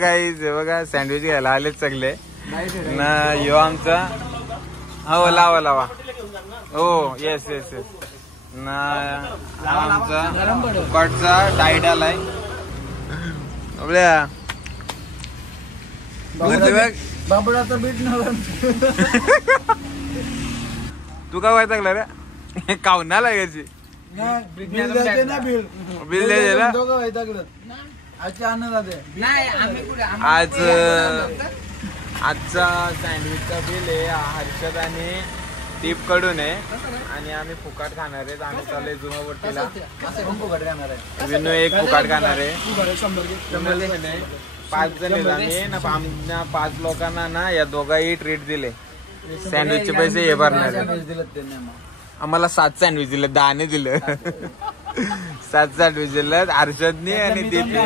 Guys बघा sandwich घ्यायला आलेच सगळे ना. यो आमचा हो लावा लावा हो येस येस येस ना. आमचा फुकटचा डाएट आलाय आपल्या बाबडाचा बीट तू काय व्हायचं लागला रे काऊन ना लागायची बिल द्यायला बिल द्यायला आज आजचा सँडविचचा बिल आहे हर्षद आणि दीप कडून आहे आणि आम्ही फुकाट खाणार आहेत. आम्ही चाललोय जुमापट्टीला. विनू एक फुकाट खाणार आहे. 5 जण आहेत आम्ही ना. आमच्या 5 लोकांना ना या दोघाही ट्रीट दिले. सँडविचचे पैसे हे भरणार आम्हाला 7 सँडविच दिले 10 ने दिलं 7 सँडविच दिलं हर्षदनी आणि दीपने.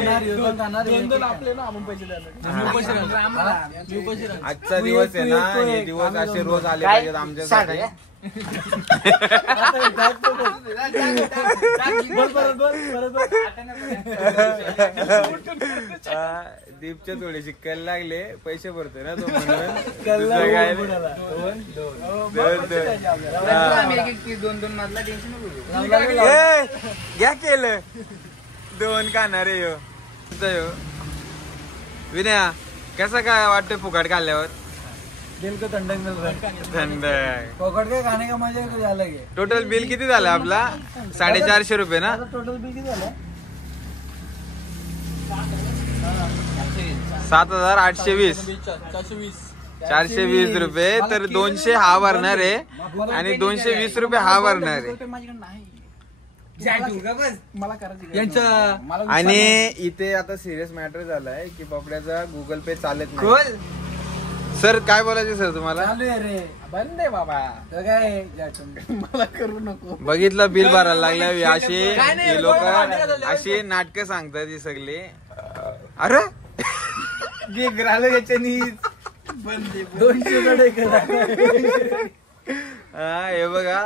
आजचा दिवस आहे ना. हे दिवस असे रोज आले पाहिजेत आमच्यासाठी. दीपच्या थोडे शिकायला लागले पैसे भरतोय ना तो म्हणून. घ्या केलं 2 खाणारे यो. विनया कसं काय वाटतंय फुकट खाल्ल्यावर? दिल को थंडक मिल रहा है. थंड पकड़ के खाने का मजा कुछ अलग है. टोटल बिल किती झालं आपला? 450 रुपये ना. टोटल बिल किती झालं? 7,820 420 रुपये. तर 200 हा भरणार आहे आणि 220 रुपये हा भरणार आहे. आणि इथे आता सिरियस मॅटर झालाय की बाबड्याचा गुगल पे चालत नाही. सर काय बोलायचे सर तुम्हाला? बंद आहे बाबा काय मला करू नको. बघितलं बिल भरायला लागल्या अशी लोक अशी नाटकं सांगतात ही सगळी. अरे हे बघा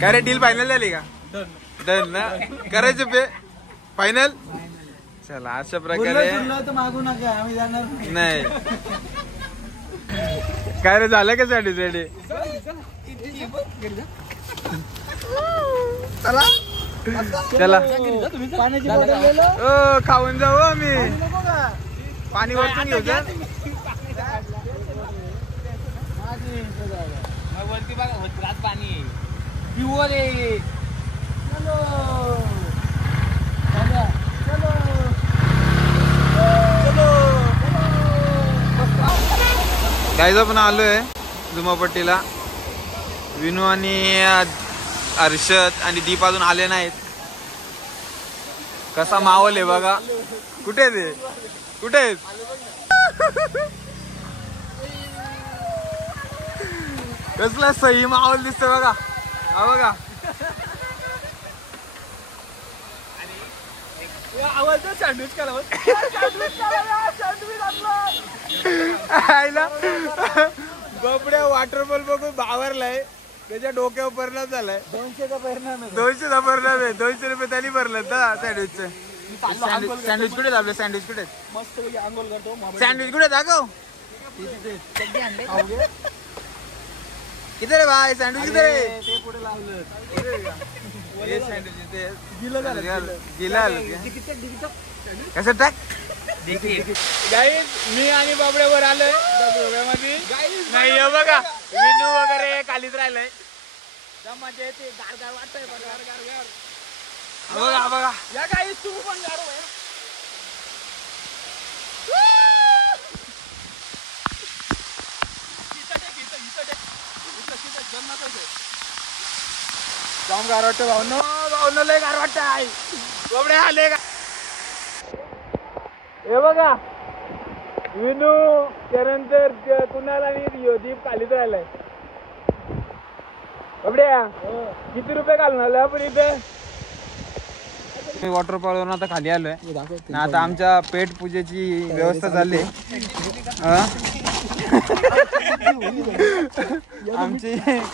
काय रे डील फायनल झाली का? डन ना. करायचं पे फायनल. चला अशा प्रकारे मागू नका आम्ही जाणार नाही. काय रे झालं का साठी साठी? चला खाऊन जाऊ आम्ही. पाणी वरतून घेऊ जा. वरती बघा पाणी पिऊ रे. गाईज आपण आलोय जुमापट्टीला. विनू आणि हर्षद आणि दीप अजून आले नाहीत. कसा माहोल आहे बघा. कुठे ते कुठे आहेत? कसला सही माहोल दिसतोय बघा. हा बघा सँडविच बापड्या वॉटरफॉल बघून बावरलाय. त्याच्या डोक्यावर परिणाम झालाय. 200चा परिणाम आहे. 200चा परिणाम आहे. 200 रुपये त्यांनी भरलं ना सँडविचचं. सँडविच कुठे आपलं? सँडविच कुठे? मस्त आंघोळ करतो. सँडविच कुठे दाखव. किती रे भाई सँडविच किती रे? ते पुढे लावलं. हे सँडविच इथे गिला कसं टाक. गाईज मी आणि बाबड्यावर आलोय गोव्यामध्ये. नाही हे बघा विनू वगैरे खालीच राहिलंय. मजा येते. गार गार वाटतंय. बघा बघा या गाईज तू पण गार जाऊन गार वाटतं भाऊनो. भाऊनो लय गार वाटतं आहे. बाबड्या आले का? हे बघा विनू त्यानंतर कुणाल आणि दीप खालीच राहिलाय. बाबड्या किती रुपये घालून आपण इथे? वॉटरफॉल वरून आता खाली आलोय. आता आमच्या पेट पूजेची व्यवस्था झाली.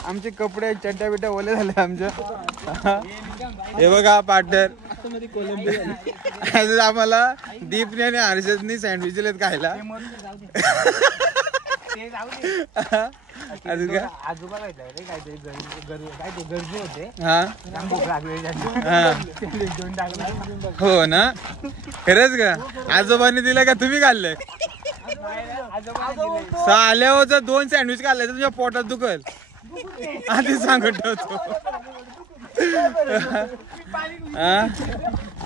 आमचे कपडे चड्ड्या बिड्या ओले झाले आमच्या. हे बघा पार्टनर, आज आम्हाला दीपने आणि हर्षदनी सँडविच दिलेत खायला. अजून काय आजोबा काहीतरी गरजू होते. हा हो ना, खरंच का? आजोबांनी दिलं का तुम्ही खाल्लंय? आल्यावर जर 2 सँडविच खाल्ले तर तुझ्या पोटात दुखल, आधी सांगून ठेवतो.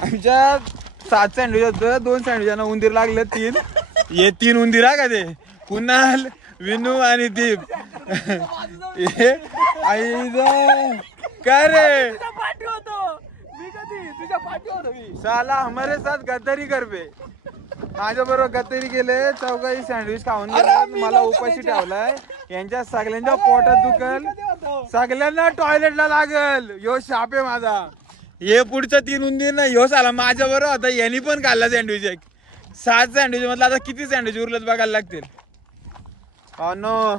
आमच्या 7 सँडविच होतं, 2 सँडविचांना उंदीर लागले 3. हे 3 उंदीर का ते कुणाल, विनू आणि दीप. काय रे साला हमारे साथ गद्दारी कर बे. माझ्या बरोबर गद्दारी केले, चौघाही सँडविच खाऊन मला उपाशी ठेवलाय. यांच्या सगळ्यांच्या पोटात दुखल, सगळ्यांना टॉयलेटला लागल. यो शाप आहे माझा. हे पुढच्या 3 उंदीर ना, ह्यो साला माझ्या बरोबर होता, यांनी पण खाल्ला सँडविच. एक 7 सँडविच मधला आता किती सँडविच उरलेत बघायला लागतील. नो,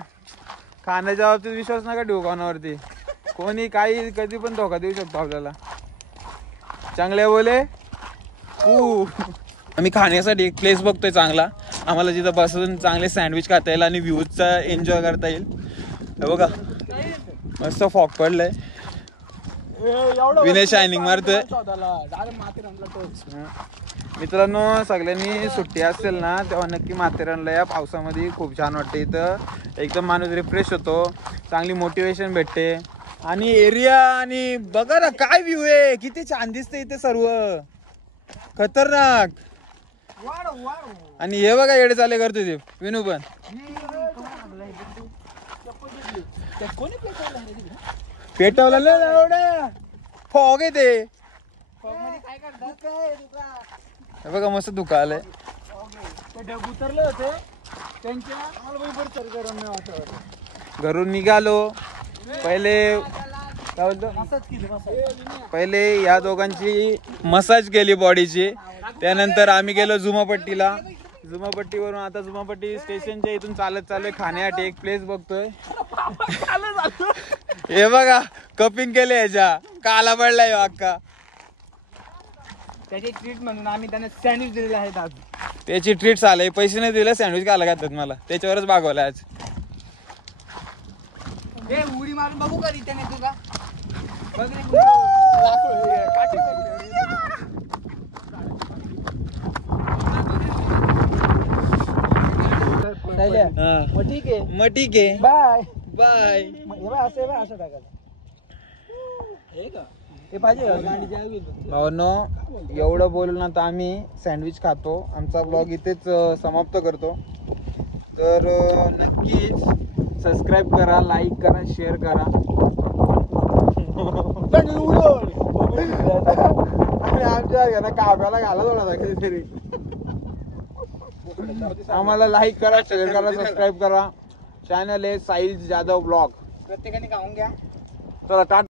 खाण्याच्या बाबतीत विश्वास नका ठेवू कोणावरती. कोणी काही कधी पण धोका देऊ शकतो आपल्याला. चांगले बोले आम्ही खाण्यासाठी एक प्लेस बघतोय चांगला, आम्हाला जिथं बसून चांगले सँडविच खाता येईल आणि व्ह्यूजचा एन्जॉय करता येईल. हे बघा मस्त फॉग पडलंय, विनय शायनिंग मारतोय. मित्रांनो, सगळ्यांनी सुट्टी असेल ना तेव्हा नक्की माथेरानला या. पावसामध्ये खूप छान वाटतं इथं, एकदम माणूस रिफ्रेश होतो, चांगली मोटिवेशन भेटते. आणि एरिया आणि बघा ना काय व्ह्यू आहे, किती छान दिसते इथे, सर्व खतरनाक. आणि हे बघा येडे चाले करतो ते विनू पण. पेटवलं एवढं फॉग आहे ते. बघा मस्त धुका आलंय. घरून निघालो, पहिले काय बोलतो, पहिले या दोघांची मसाज केली बॉडीची. त्यानंतर आम्ही गेलो जुमापट्टीला. जुमापट्टीवरून आता जुमापट्टी स्टेशनच्या इथून चालत चाललोय खाण्यासाठी. एक प्लेस बघतोय. हे बघा कपिंग केले, ह्याच्या काला पडलाय अक्का. त्याची ट्रीट म्हणून आम्ही त्यांना सँडविच दिलेले आहेत. आज त्याची ट्रीट आले, पैसे नाही दिले सँडविच खायला घातलं मला, त्याच्यावरच भागवलं आज. उडी मारून बघू का त्याने तुझा ठीक आहे, मग ठीक आहे, बाय बाय. असं टाकायचं हे पाहिजे. भावनो, एवढं बोलून आता आम्ही सँडविच खातो. आमचा ब्लॉग इथेच समाप्त करतो. तर नक्कीच सबस्क्राईब करा, लाईक करा, शेअर करा. आणि आमच्या काव्याला घाला थोडा कधीतरी. आम्हाला लाईक करा, शेअर करा, सबस्क्राईब करा. चॅनल आहे साहिल जाधव ब्लॉग. प्रत्येकाने खाऊन घ्या. चला टाटा.